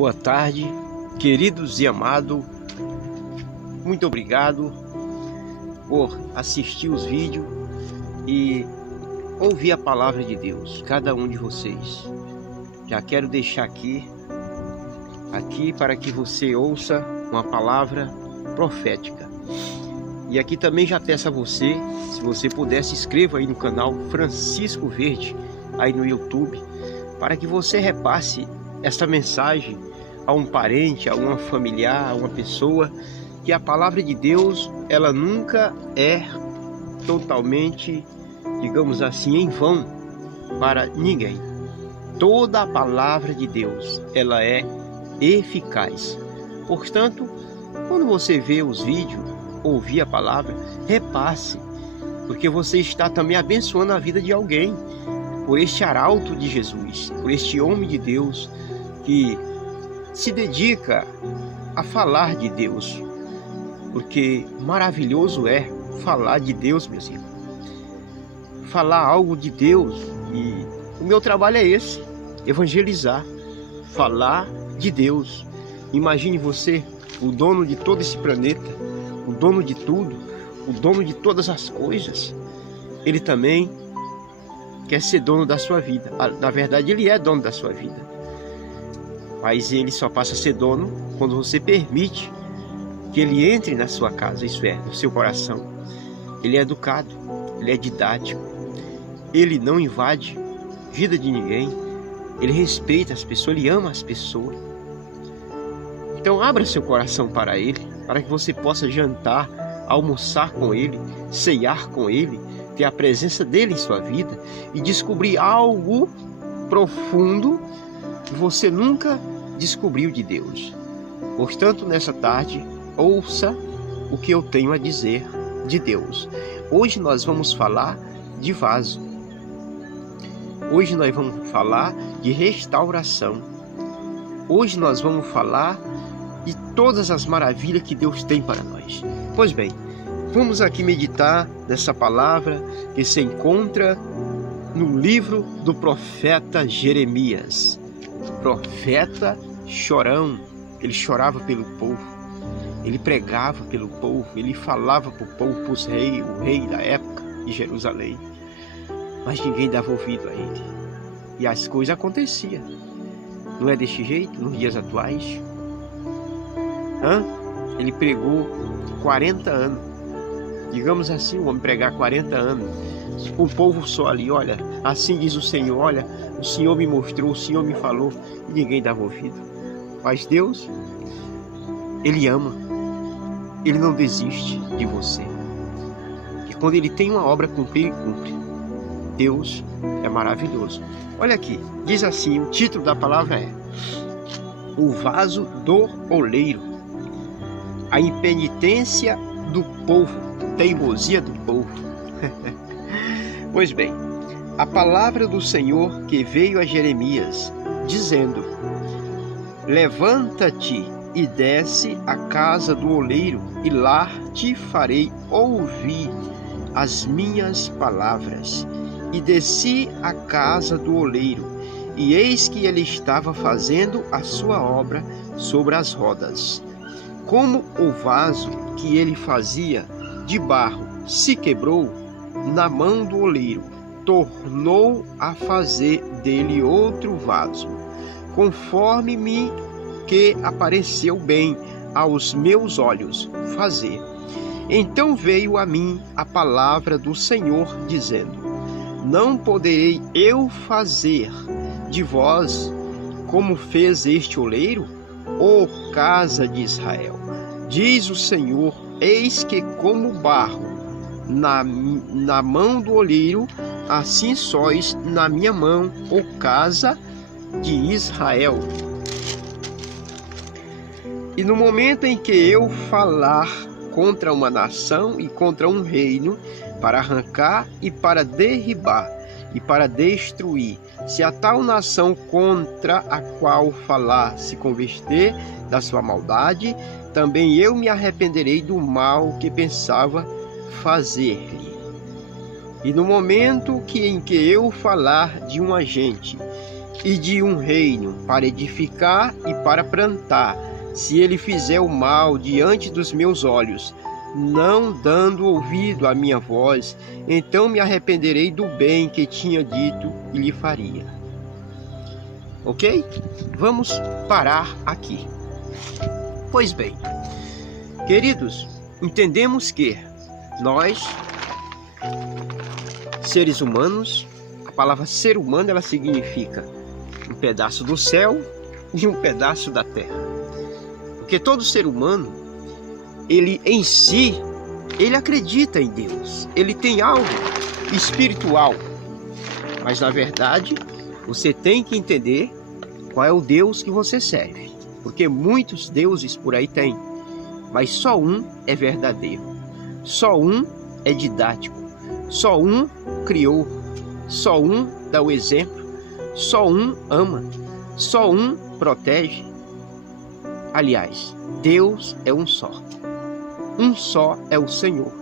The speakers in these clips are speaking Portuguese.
Boa tarde, queridos e amados. Muito obrigado por assistir os vídeos e ouvir a palavra de Deus, cada um de vocês. Já quero deixar aqui para que você ouça uma palavra profética. E aqui também já peço a você, se você puder, se inscreva aí no canal Francisco Verde, aí no YouTube, para que você repasse esta mensagem a um parente, a uma familiar, a uma pessoa, que a palavra de Deus, ela nunca é totalmente, digamos assim, em vão para ninguém. Toda a palavra de Deus, ela é eficaz. Portanto, quando você vê os vídeos, ouvir a palavra, repasse, porque você está também abençoando a vida de alguém, por este arauto de Jesus, por este homem de Deus, que se dedica a falar de Deus, porque maravilhoso é falar de Deus, meus irmãos. Falar algo de Deus, e o meu trabalho é esse, evangelizar, falar de Deus. Imagine você, o dono de todo esse planeta, o dono de tudo, o dono de todas as coisas, ele também quer ser dono da sua vida. Na verdade, ele é dono da sua vida, mas ele só passa a ser dono quando você permite que ele entre na sua casa, isso é, no seu coração. Ele é educado, ele é didático, ele não invade vida de ninguém, ele respeita as pessoas, ele ama as pessoas. Então abra seu coração para ele, para que você possa jantar, almoçar com ele, ceiar com ele, ter a presença dele em sua vida e descobrir algo profundo que você nunca descobriu de Deus. Portanto, nessa tarde, ouça o que eu tenho a dizer de Deus. Hoje nós vamos falar de vaso. Hoje nós vamos falar de restauração. Hoje nós vamos falar de todas as maravilhas que Deus tem para nós. Pois bem, vamos aqui meditar nessa palavra que se encontra no livro do profeta Jeremias. Profeta chorão, ele chorava pelo povo, ele pregava pelo povo, ele falava para o povo, para os reis, o rei da época de Jerusalém, mas ninguém dava ouvido a ele, e as coisas aconteciam. Não é deste jeito nos dias atuais? Ele pregou 40 anos, digamos assim, o homem pregar 40 anos, o povo só ali, olha, assim diz o Senhor, olha, o Senhor me mostrou, o Senhor me falou, e ninguém dava ouvido. Mas Deus, Ele ama, Ele não desiste de você, e quando Ele tem uma obra a cumprir, Ele cumpre. Deus é maravilhoso. Olha aqui, diz assim, o título da palavra é O Vaso do Oleiro. A impenitência do povo, teimosia do povo. Pois bem, a palavra do Senhor que veio a Jeremias, dizendo: Levanta-te e desce à casa do oleiro, e lá te farei ouvir as minhas palavras. E desci à casa do oleiro, e eis que ele estava fazendo a sua obra sobre as rodas. Como o vaso que ele fazia de barro se quebrou na mão do oleiro, tornou a fazer dele outro vaso, conforme me que apareceu bem aos meus olhos fazer. Então veio a mim a palavra do Senhor, dizendo: Não poderei eu fazer de vós como fez este oleiro, ó casa de Israel? Diz o Senhor: Eis que como barro na mão do oleiro, assim sois na minha mão, ó casa de Israel. E no momento em que eu falar contra uma nação e contra um reino, para arrancar e para derribar e para destruir, se a tal nação contra a qual falar se converter da sua maldade, também eu me arrependerei do mal que pensava fazer-lhe. E no momento em que eu falar de um agente e de um reino para edificar e para plantar, se ele fizer o mal diante dos meus olhos, não dando ouvido à minha voz, então me arrependerei do bem que tinha dito e lhe faria. Ok? Vamos parar aqui. Pois bem, queridos, entendemos que nós, seres humanos, a palavra ser humano, ela significa um pedaço do céu e um pedaço da terra. Porque todo ser humano, ele em si, ele acredita em Deus, ele tem algo espiritual. Mas na verdade, você tem que entender qual é o Deus que você serve. Porque muitos deuses por aí tem, mas só um é verdadeiro. Só um é didático. Só um criou. Só um dá o exemplo. Só um ama. Só um protege. Aliás, Deus é um só. Um só é o Senhor.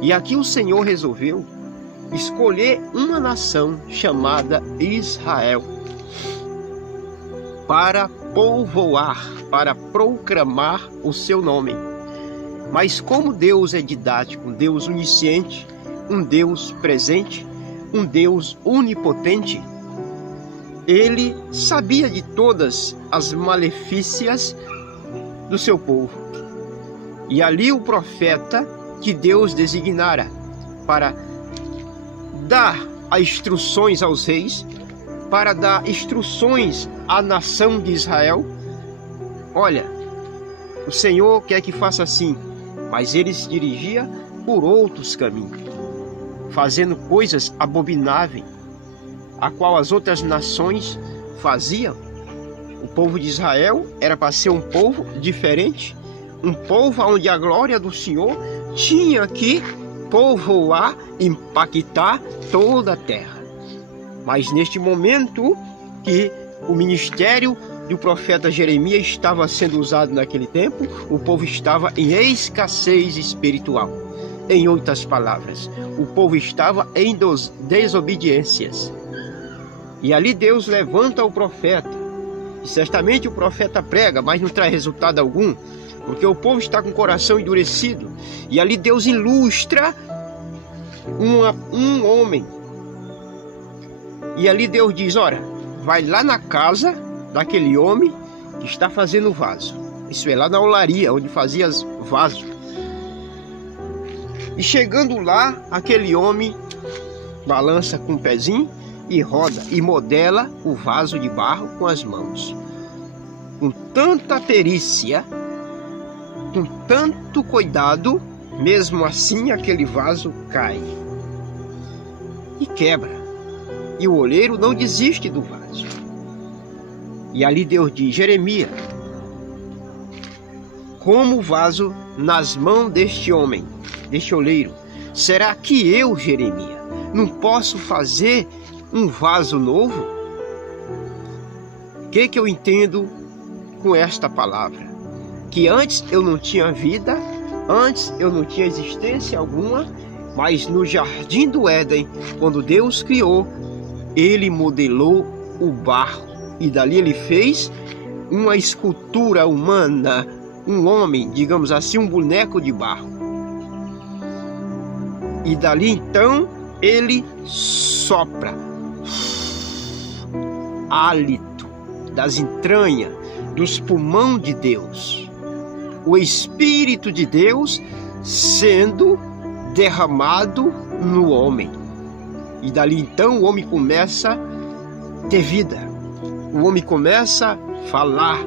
E aqui o Senhor resolveu escolher uma nação chamada Israel para povoar, para proclamar o seu nome. Mas como Deus é didático, um Deus onisciente, um Deus presente, um Deus onipotente, ele sabia de todas as malefícias do seu povo. E ali o profeta que Deus designara para dar as instruções aos reis, para dar instruções à nação de Israel. Olha, o Senhor quer que faça assim, mas ele se dirigia por outros caminhos, fazendo coisas abomináveis, a qual as outras nações faziam. O povo de Israel era para ser um povo diferente, um povo onde a glória do Senhor tinha que povoar, impactar toda a terra. Mas neste momento que o ministério do profeta Jeremias estava sendo usado naquele tempo, o povo estava em escassez espiritual. Em outras palavras, o povo estava em desobediências. E ali Deus levanta o profeta. E certamente o profeta prega, mas não traz resultado algum, porque o povo está com o coração endurecido. E ali Deus ilustra um homem. E ali Deus diz, olha, vai lá na casa daquele homem que está fazendo vaso. Isso é lá na olaria, onde fazia vaso. E chegando lá, aquele homem balança com o pezinho e roda e modela o vaso de barro com as mãos. Com tanta perícia, com tanto cuidado, mesmo assim aquele vaso cai e quebra. E o oleiro não desiste do vaso. E ali Deus diz, Jeremias, como o vaso nas mãos deste homem, deste oleiro, será que eu, Jeremias, não posso fazer um vaso novo? O que eu entendo com esta palavra? Que antes eu não tinha vida, antes eu não tinha existência alguma, mas no jardim do Éden, quando Deus criou, ele modelou o barro e dali ele fez uma escultura humana, um homem, digamos assim, um boneco de barro. E dali então ele sopra hálito das entranhas, dos pulmões de Deus, o Espírito de Deus sendo derramado no homem. E dali então o homem começa a ter vida, o homem começa a falar,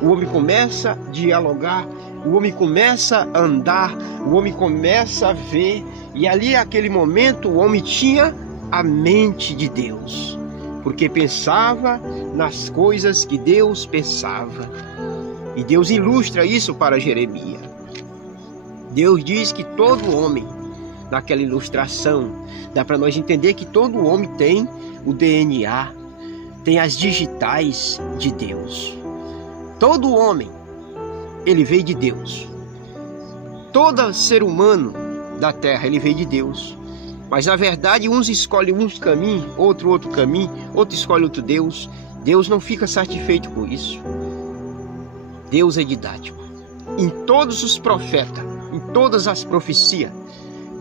o homem começa a dialogar, o homem começa a andar, o homem começa a ver. E ali naquele momento o homem tinha a mente de Deus, porque pensava nas coisas que Deus pensava. E Deus ilustra isso para Jeremias. Deus diz que todo homem, naquela ilustração, dá para nós entender que todo homem tem o DNA, tem as digitais de Deus. Todo homem, ele veio de Deus. Todo ser humano da terra, ele veio de Deus. Mas na verdade, uns escolhem um caminho, outro caminho, outro escolhe outro Deus. Deus não fica satisfeito com isso. Deus é didático. Em todos os profetas, em todas as profecias,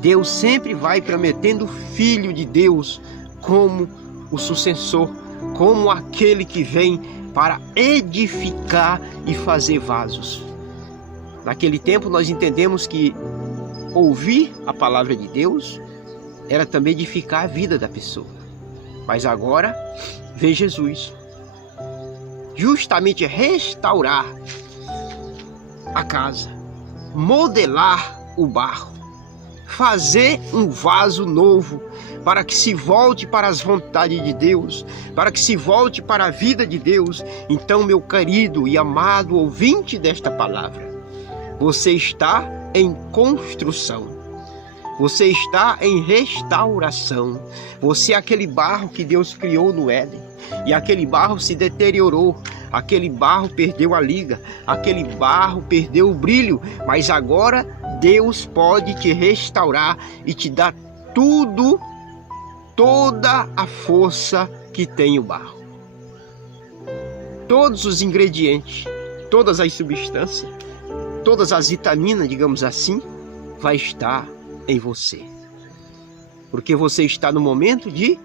Deus sempre vai prometendo o Filho de Deus como o sucessor, como aquele que vem para edificar e fazer vasos. Naquele tempo nós entendemos que ouvir a palavra de Deus era também edificar a vida da pessoa. Mas agora vem Jesus justamente restaurar a casa, modelar o barro, fazer um vaso novo para que se volte para as vontades de Deus, para que se volte para a vida de Deus. Então, meu querido e amado ouvinte desta palavra, você está em construção, você está em restauração. Você é aquele barro que Deus criou no Éden, e aquele barro se deteriorou, aquele barro perdeu a liga, aquele barro perdeu o brilho, mas agora Deus pode te restaurar e te dar tudo, toda a força que tem o barro. Todos os ingredientes, todas as substâncias, todas as vitaminas, digamos assim, vai estar em você. Porque você está no momento de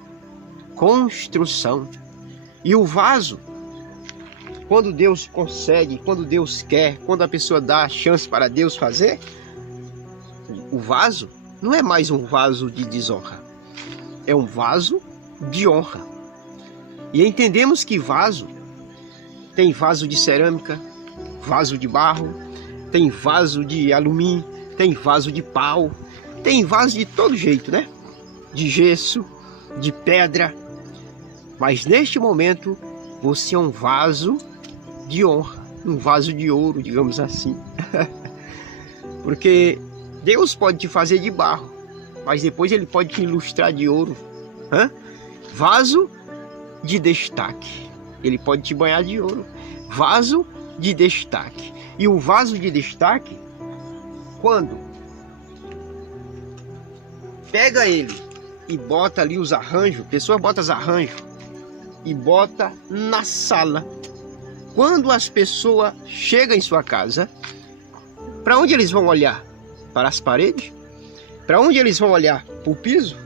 construção. E o vaso, quando Deus concede, quando Deus quer, quando a pessoa dá a chance para Deus fazer, o vaso não é mais um vaso de desonra, é um vaso de honra. E entendemos que vaso, tem vaso de cerâmica, vaso de barro, tem vaso de alumínio, tem vaso de pau, tem vaso de todo jeito, né? De gesso, de pedra. Mas neste momento, você é um vaso de honra, um vaso de ouro, digamos assim. Porque Deus pode te fazer de barro, mas depois Ele pode te ilustrar de ouro. Vaso de destaque. Ele pode te banhar de ouro. Vaso de destaque. E o vaso de destaque, quando pega ele e bota ali os arranjos, a pessoa bota os arranjos e bota na sala. Quando as pessoas chegam em sua casa, para onde eles vão olhar? Para as paredes? Para onde eles vão olhar? Para o piso?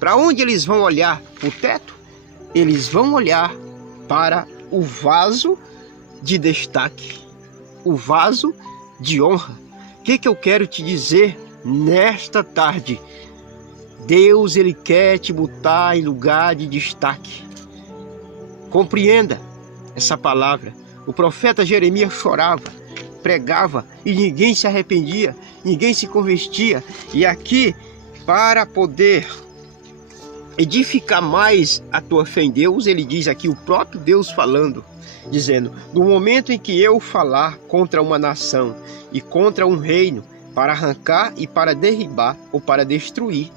Para onde eles vão olhar? Para o teto? Eles vão olhar para o vaso de destaque, o vaso de honra. O que eu quero te dizer nesta tarde? Deus, Ele quer te botar em lugar de destaque. Compreenda essa palavra. O profeta Jeremias chorava, pregava e ninguém se arrependia, ninguém se convertia. E aqui, para poder edificar mais a tua fé em Deus, ele diz aqui, o próprio Deus falando, dizendo: no momento em que eu falar contra uma nação e contra um reino, para arrancar e para derribar ou para destruir,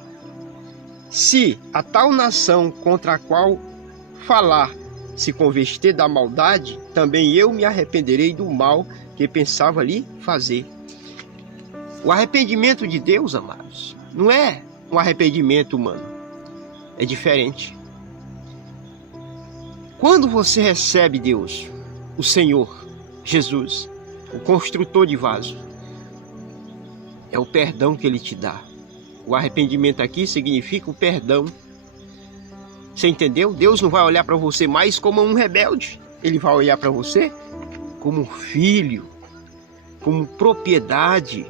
se a tal nação contra a qual falar se converter da maldade, também eu me arrependerei do mal que pensava lhe fazer. O arrependimento de Deus, amados, não é um arrependimento humano, é diferente. Quando você recebe Deus, o Senhor, Jesus, o construtor de vaso, é o perdão que Ele te dá. O arrependimento aqui significa o perdão. Você entendeu? Deus não vai olhar para você mais como um rebelde. Ele vai olhar para você como um filho, como propriedade,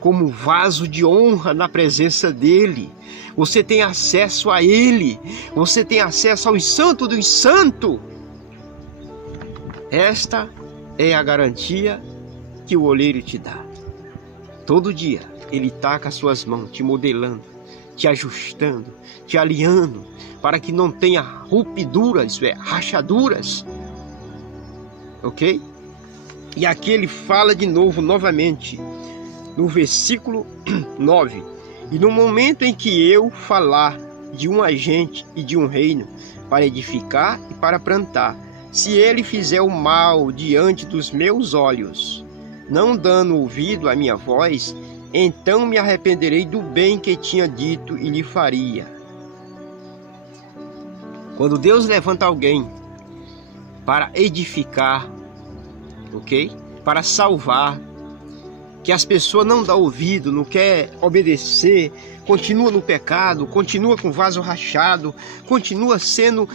como vaso de honra na presença dEle. Você tem acesso a Ele. Você tem acesso aos santos dos santos. Esta é a garantia que o olheiro te dá. Todo dia Ele está com as suas mãos te modelando, te ajustando, te alinhando, para que não tenha rupturas, rachaduras. Ok? E aqui ele fala de novo, novamente, no versículo 9. E no momento em que eu falar de um agente e de um reino, para edificar e para plantar, se ele fizer o mal diante dos meus olhos, não dando ouvido à minha voz, então me arrependerei do bem que tinha dito e lhe faria. Quando Deus levanta alguém para edificar, ok? Para salvar. Que as pessoas não dão ouvido, não quer obedecer, continua no pecado, continua com o vaso rachado, continua sendo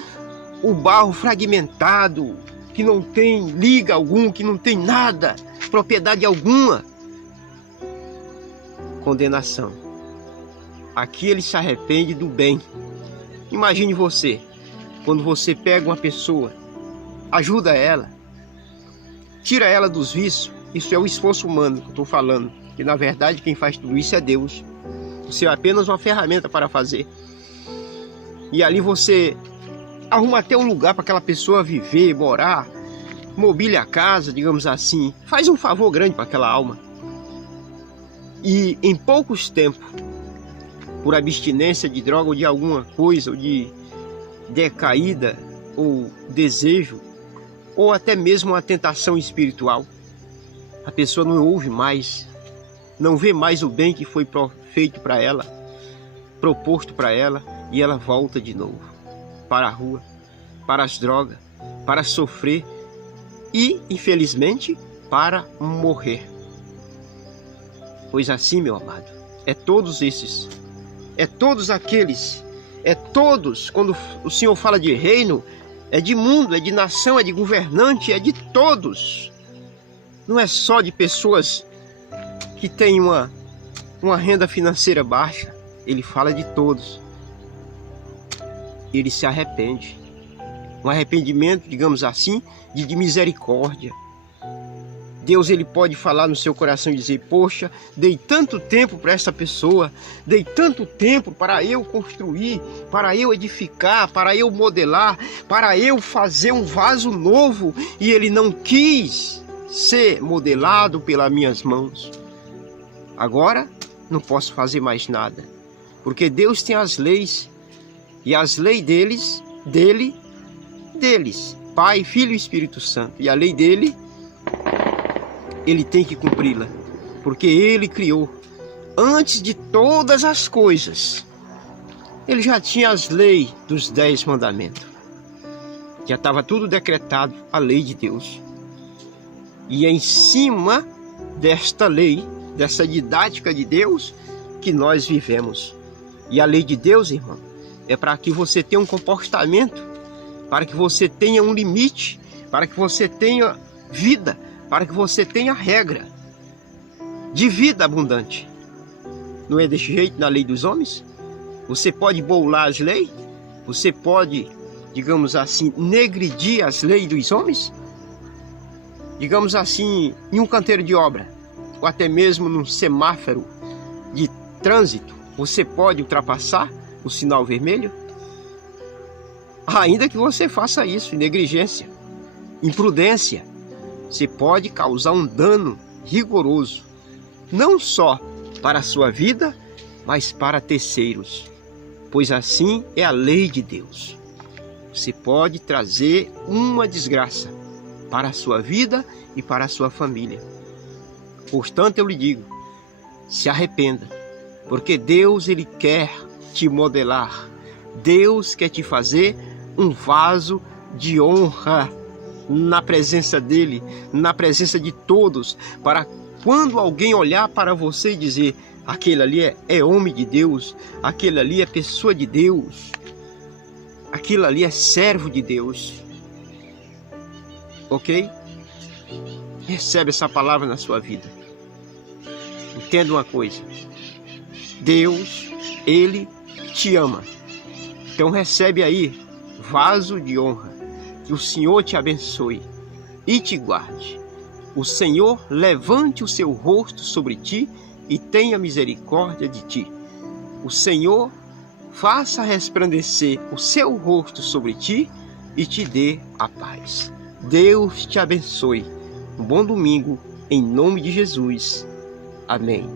o barro fragmentado, que não tem liga algum, que não tem nada, propriedade alguma. Condenação. Aqui ele se arrepende do bem. Imagine você, quando você pega uma pessoa, ajuda ela, tira ela dos vícios. Isso é o esforço humano que eu estou falando. E na verdade quem faz tudo isso é Deus. Você é apenas uma ferramenta para fazer. E ali você arruma até um lugar para aquela pessoa viver, morar, mobília a casa, digamos assim. Faz um favor grande para aquela alma. E em poucos tempos, por abstinência de droga ou de alguma coisa, ou de decaída, ou desejo, ou até mesmo uma tentação espiritual, a pessoa não ouve mais, não vê mais o bem que foi feito para ela, proposto para ela, e ela volta de novo para a rua, para as drogas, para sofrer e, infelizmente, para morrer. Pois assim, meu amado, é todos esses, é todos aqueles, é todos, quando o Senhor fala de reino, é de mundo, é de nação, é de governante, é de todos. Não é só de pessoas que têm uma renda financeira baixa. Ele fala de todos. Ele se arrepende. Um arrependimento, digamos assim, de misericórdia. Deus, ele pode falar no seu coração e dizer: poxa, dei tanto tempo para essa pessoa, dei tanto tempo para eu construir, para eu edificar, para eu modelar, para eu fazer um vaso novo, e ele não quis ser modelado pelas minhas mãos. Agora não posso fazer mais nada, porque Deus tem as leis, e as leis deles, Pai, Filho e Espírito Santo, e a lei dele, ele tem que cumpri-la, porque ele criou. Antes de todas as coisas, ele já tinha as leis dos 10 mandamentos, já estava tudo decretado, a lei de Deus. E é em cima desta lei, dessa didática de Deus, que nós vivemos. E a lei de Deus, irmão, é para que você tenha um comportamento, para que você tenha um limite, para que você tenha vida, para que você tenha regra de vida abundante. Não é desse jeito na lei dos homens? Você pode burlar as leis? Você pode, digamos assim, negredir as leis dos homens? Digamos assim, em um canteiro de obra, ou até mesmo num semáforo de trânsito, você pode ultrapassar o sinal vermelho? Ainda que você faça isso, negligência, imprudência, você pode causar um dano rigoroso, não só para a sua vida, mas para terceiros, pois assim é a lei de Deus. Você pode trazer uma desgraça para a sua vida e para a sua família. Portanto, eu lhe digo, se arrependa, porque Deus, ele quer te modelar. Deus quer te fazer um vaso de honra na presença dele, na presença de todos, para quando alguém olhar para você e dizer: aquele ali é homem de Deus, aquele ali é pessoa de Deus, aquilo ali é servo de Deus. Ok? Recebe essa palavra na sua vida. Entenda uma coisa: Deus, ele te ama. Então recebe aí, vaso de honra. Que o Senhor te abençoe e te guarde. O Senhor levante o seu rosto sobre ti e tenha misericórdia de ti. O Senhor faça resplandecer o seu rosto sobre ti e te dê a paz. Deus te abençoe. Um bom domingo, em nome de Jesus. Amém.